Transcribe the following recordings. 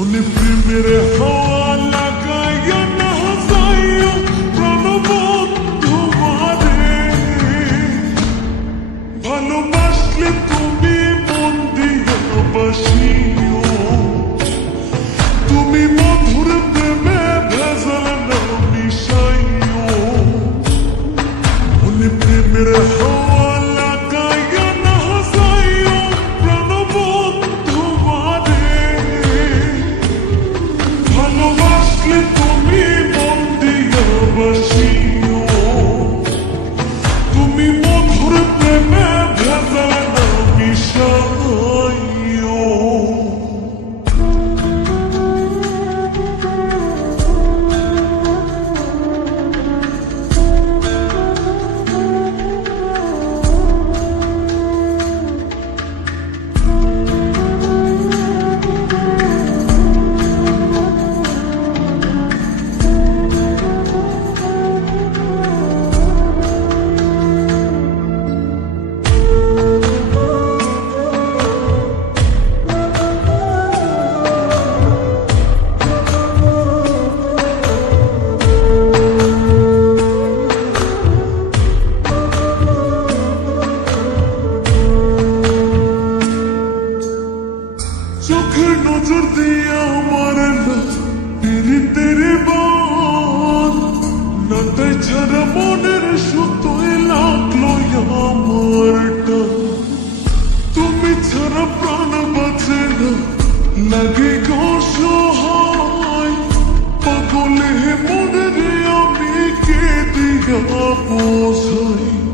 Only bring me the home. লাগে কষ্ট হয় পাগলে মনে রে আমি কেঁদে গা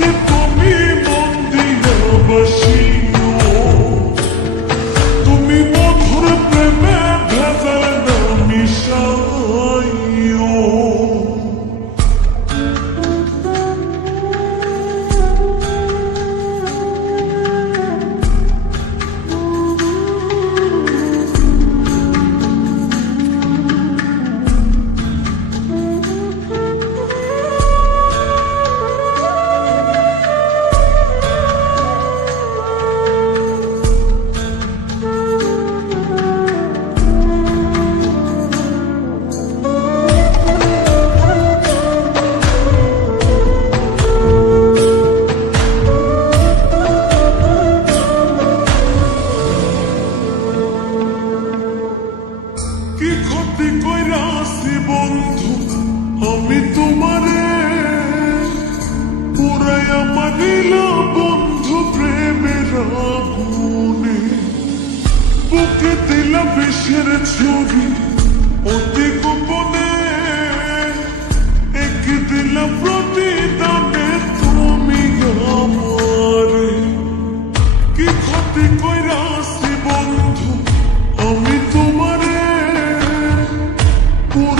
you. লাগিল বন্ধু প্রেমের আগুনে। বুকে দিলাম বিষের ছবি অতি গোপনে। একে দিলাম প্রতিদানে তুমি আমারে। কি ক্ষতি কইরাছি বন্ধু, আমি তোমারে? পুরো